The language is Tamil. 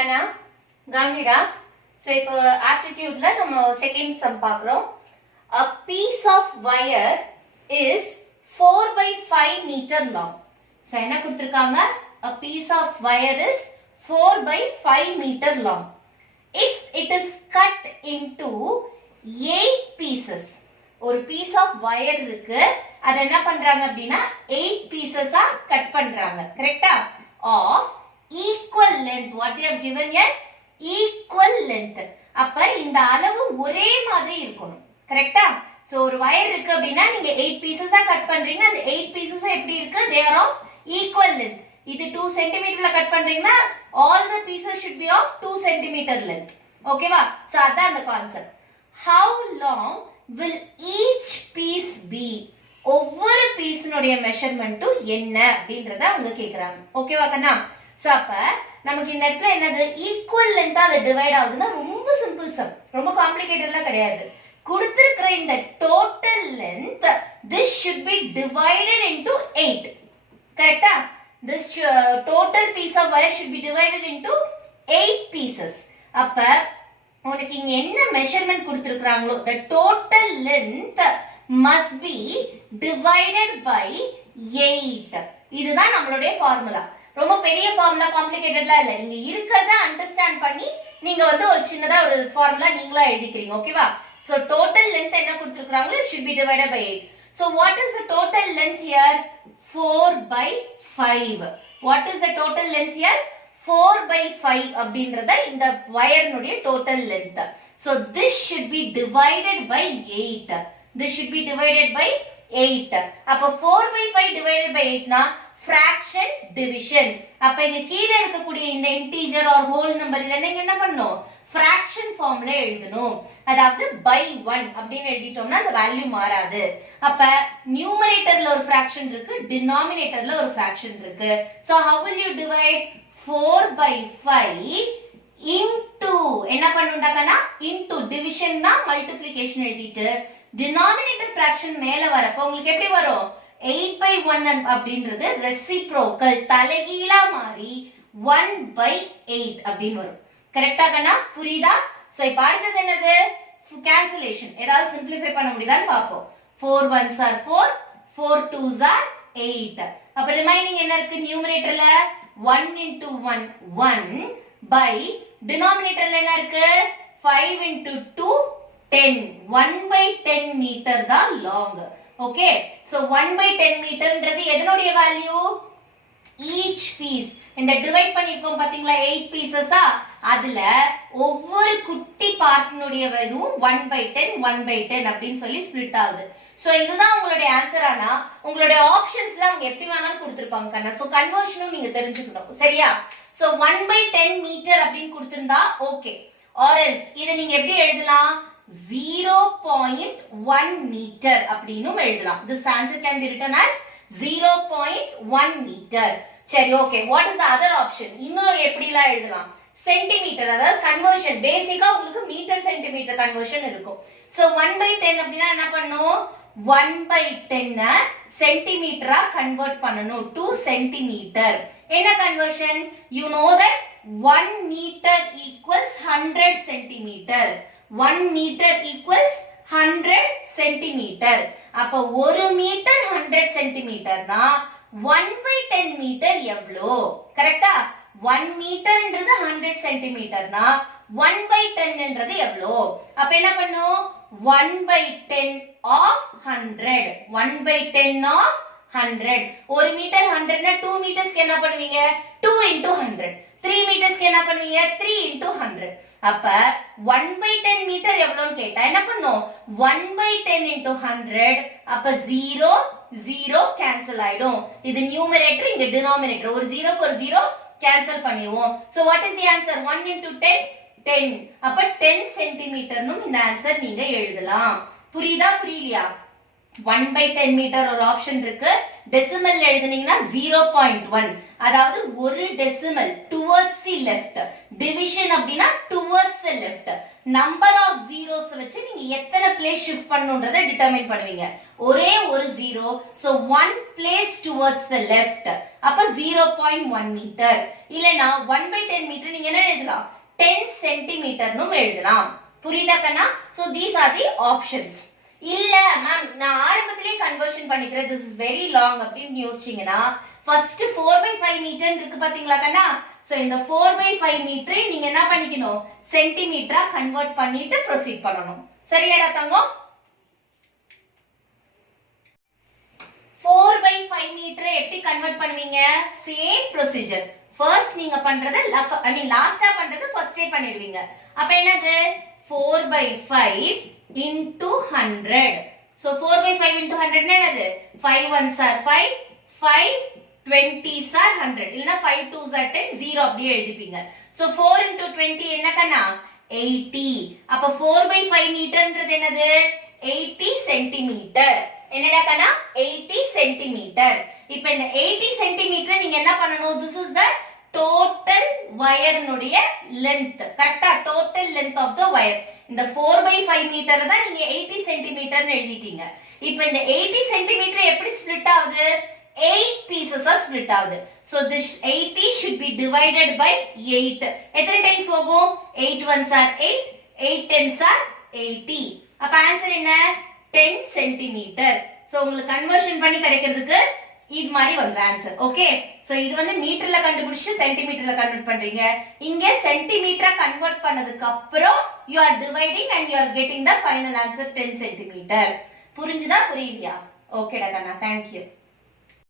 கண்ணா கவனிடா. ஸோ இப்போ ஆப்டிடியூட்ல நம்ம செகண்ட் சம் பார்க்குறோம். A piece of wire is 4 by 5 meter long. So என்ன கொடுத்துருக்காங்க? A piece of wire is 4 by 5 meter long. If it is cut into 8 pieces. ஒரு piece of wire இருக்கு, அது என்ன பண்றாங்க அப்படின்னா 8 pieces ஆ கட் பண்றாங்க. கரெக்டா? Of equal length. What they have given here? Equal length. அப்ப இந்த அளவு ஒரே மாதிரி இருக்கணும். கரெக்டா? சோ ஒரு வயர் இருக்கு அப்படின்னா நீங்க 8 pieces ஆ கட் பண்றீங்க. அந்த 8 pieces எப்படி இருக்கு? They are of equal length. இது 2 cm கட் பண்றீங்கன்னா all the pieces should be of 2 cm length. ஓகேவா? சோ அதான் அந்த concept. How long will each piece be? ஒவ்வொரு பீஸ்னுடைய மெஷர்மென்ட்டும் என்ன அப்படின்றத அவங்க கேக்குறாங்க. ஓகேவா கண்ணா? சோ அப்ப நமக்கு இந்த இடத்துல என்னது? ஈக்குவல் லென்த்தா அது டிவைட் ஆகுதுன்னா ரொம்ப சிம்பிள் சம், ரொம்ப காம்ப்ளிகேட்டட்லாம் கிடையாது. கொடுத்திருக்கிற இந்த total length this should be divided into 8. கரெக்ட்டா? This total piece of wire should be divided into 8 pieces. அப்ப உனக்கு இங்க என்ன measurement கொடுத்திருக்காங்களோ the total length must be divided by 8. இதுதான் நம்மளுடைய ஃபார்முலா. ரொம்ப பெரிய ஃபார்முலா, காம்ப்ளிகேட்டட்லாம் இல்ல. இங்க இருக்கறத அண்டர்ஸ்டாண்ட் பண்ணி நீங்க வந்து ஒரு சின்னதா ஒரு ஃபார்முலா நீங்களா எழுதிக்கிறீங்க. ஓகேவா? சோ டோட்டல் லென்த் என்ன கொடுத்திருக்காங்களோ it should be divided by 8. So what is the total length here? 4 by 5. What is the total length here? 4 by 5 அப்படிங்கறத இந்த வயர்னுடைய total length. So this should be divided by 8. This should be divided by 8. அப்ப 4 by 5 divided by 8 னா fraction division. அப்ப இங்க கீழ இருக்கக்கூடிய இந்த integer or whole number இத நீங்க என்ன பண்ணனும்? fraction formula எழுதணும். அதாவது by 1 அப்படினு எழுதிட்டோம்னா அந்த வேல்யூ மாறாது. அப்ப numeratorல ஒரு fraction இருக்கு, denominatorல ஒரு fraction இருக்கு. So how will you divide 4 by 5 into என்ன பண்ணுண்டாக்கனா into division னா multiplication எழுதிட்டு denominator fraction மேல வரப்ப உங்களுக்கு எப்படி வரும்? 8 by 1 அப்படின்றது reciprocal தலைகீழா மாறி 1 by 8 அப்படினு வரும். கரெக்ட்டா கண்ணா? புரியுதா? சோ இப்போ அடுத்தது என்னது? cancellation. ஏதாவது simplify பண்ண முடியுதான்னு பாப்போம். 4 1s are 4, 4 2s are 8. அப்ப ரிமைனிங் என்ன இருக்கு? நியூமரேட்டர்ல 1 into 1 1 by denominatorல என்ன இருக்கு? 5 into 2 10. 1 by 10 மீட்டர் தான் long. ஓகே? சோ 1 by 10 மீட்டர்ன்றது எதனுடைய வேல்யூ? each piece. இந்த டிவைட் பண்ணிருக்கோம் பாத்தீங்களா 8 பீசஸா, அதுல ஒவ்வொரு குட்டி பார்ட்னுடைய இதுவும் 1 by 10 1 by 10 அப்படினு சொல்லி ஸ்ப்ளிட் ஆகுது. சோ இதுதான் உங்களுடைய ஆன்சர். ஆனா உங்களுடைய ஆப்ஷன்ஸ்ல அவங்க எப்படி வேணாலும் கொடுத்திருப்பாங்க கண்ணா. சோ கன்வர்ஷனும் நீங்க தெரிஞ்சுக்கணும். சரியா? சோ 1 by 10 மீட்டர் அப்படினு கொடுத்திருந்தா ஓகே. or else இத நீங்க எப்படி எழுதலாம்? 0.1 மீட்டர் அப்படினும் எழுதலாம். this answer can be written as 0.1 metre. சரி, okay. what is the other option? இன்னும் எப்படிலாம் எழுதலாம்? சென்டிமீட்டர். அதாவது கன்வர்ஷன் பேசிக்கா உங்களுக்கு மீட்டர் சென்டிமீட்டர் கன்வர்ஷன் இருக்கும். சோ 1 by 10 அப்படினா என்ன பண்ணனும்? 1 by 10 சென்டிமீட்டரா கன்வர்ட் பண்ணனும் to சென்டிமீட்டர். என்ன conversion? you know that 1 meter equals 100 centimeter. 1 meter equals 100 centimeter. அப்ப 1 மீட்டர் 100 சென்டிமீட்டர்னா 1 by 10 மீட்டர் எவ்வளோ? கரெக்ட்டா? 1 மீட்டர்ன்றது 100 சென்டிமீட்டர்னா 1 by 10 என்றது எவ்வளோ? அப்ப என்ன பண்ணும்? 1 by 10 of 100. 1 by 10 of 100. 1 metre 100 னா 2 மீட்டர்ஸ்க்கு என்ன பண்ணுவீங்க? 2 into 100. 3 மீட்டர்ஸ்க்கு என்ன பண்ணுவீங்க? 3 into 100. அப்ப 1 by 10 மீட்டர் எவ்வளவுன்னு கேட்டா என்ன பண்ணும்? 1 by 10 into 100. அப்ப 0 0 கேன்சல் ஆயிடும். இது நியூமரேட்டர், இங்க டினாமினேட்டர். ஒரு 0 க்கு ஒரு 0 கேன்சல் பண்ணிடுவோம். So what is the answer? 1 into 10 10. அப்ப 10 சென்டிமீட்டர்னும் இந்த ஆன்சர் நீங்க எழுதலாம். புரியுதா? புரியலையா? 1/10 மீட்டர் ஒரு ஆப்ஷன் இருக்கு. டெசிமல் எழுதுனீங்கன்னா 0.1, அதாவது ஒரு decimal towards the left. Division அப்படின்னா towards the left. Number of zeros வச்சு நீங்க எத்தனை பிளேஸ் ஷிஃப்ட் பண்ணணும்ன்றதை டிட்டர்மைன் பண்ணுவீங்க. ஒரே ஒரு zero, so 1 place towards the left, அப்ப 0.1 மீட்டர். இல்லனா 1/10 மீட்டர் நீங்க என்ன எழுதலாம், 10 சென்டிமீட்டர்னும் எழுதலாம். புரியுதா கண்ணா? So these are the options. இல்ல மேம் நான் ஆரம்பத்திலே கன்வர்ஷன் பண்ணிக்கிறேன், this is very long அப்படின்னு யோசிச்சீங்கன்னா ஃபர்ஸ்ட் 4/5 மீட்டர் இருக்கு பாத்தீங்களா கண்ணா? சோ இந்த 4/5 மீட்டரை நீங்க என்ன பண்ணிக்கணும், சென்டிமீட்டரா கன்வர்ட் பண்ணிட்டு ப்ரோசீட் பண்ணணும். சரியாடா தங்கம்? 4/5 மீட்டரை எப்படி கன்வர்ட் பண்ணுவீங்க? Same procedure. ஃபர்ஸ்ட் நீங்க பண்றது லாஸ்டா பண்றது ஃபர்ஸ்டே பண்ணிடுவீங்க. அப்ப என்னது 4/5 into 100. So 4/5 into 100 என்னது? 5 ones are 5, 5 20s are 100. இல்லனா 5 2s are 10, 0 அப்படியே எழுதிப்பீங்க. So 4 into 20 என்ன கண்ணா? 80. அப்ப 4/5 மீட்டர்ன்றது என்னது? 80 சென்டிமீட்டர். என்னடா கண்ணா? 80 சென்டிமீட்டர். இப்போ இந்த 80 சென்டிமீட்டர் நீங்க என்ன பண்ணணும்? This is the total wire னுடைய length. கரெக்ட்டா? Total length of the wire. இந்த 4/5 மீட்டர் தான் நீங்க 80 சென்டிமீட்டர்னு எழுதிட்டீங்க. இப்போ இந்த 80 சென்டிமீட்டர் எப்படி ஸ்ப்ளிட் ஆகுது? 8 pieces ஆ ஸ்ப்ளிட் ஆகுது. So this 80 should be divided by 8. எத்தனை டைம்ஸ் போகும்? 8 ones are 8, 8 tens are 80. அப்ப ஆன்சர் என்ன? 10 சென்டிமீட்டர். சோ உங்களுக்கு கன்வர்ஷன் பண்ணி கிடைக்கிறதுக்கு இது மாதிரி வந்து ஆன்சர். ஓகே, சோ இது வந்து மீட்டர்ல கண்டுபிடிச்சு சென்டிமீட்டர்ல கன்வர்ட் பண்றீங்க. இங்க சென்டிமீட்டரா கன்வர்ட் பண்ணதுக்கு அப்புறம் you are dividing and you are getting the final answer 10 centimetre. புரிஞ்சுதா புரியலையா? ஓகேடா கண்ணா, thank you.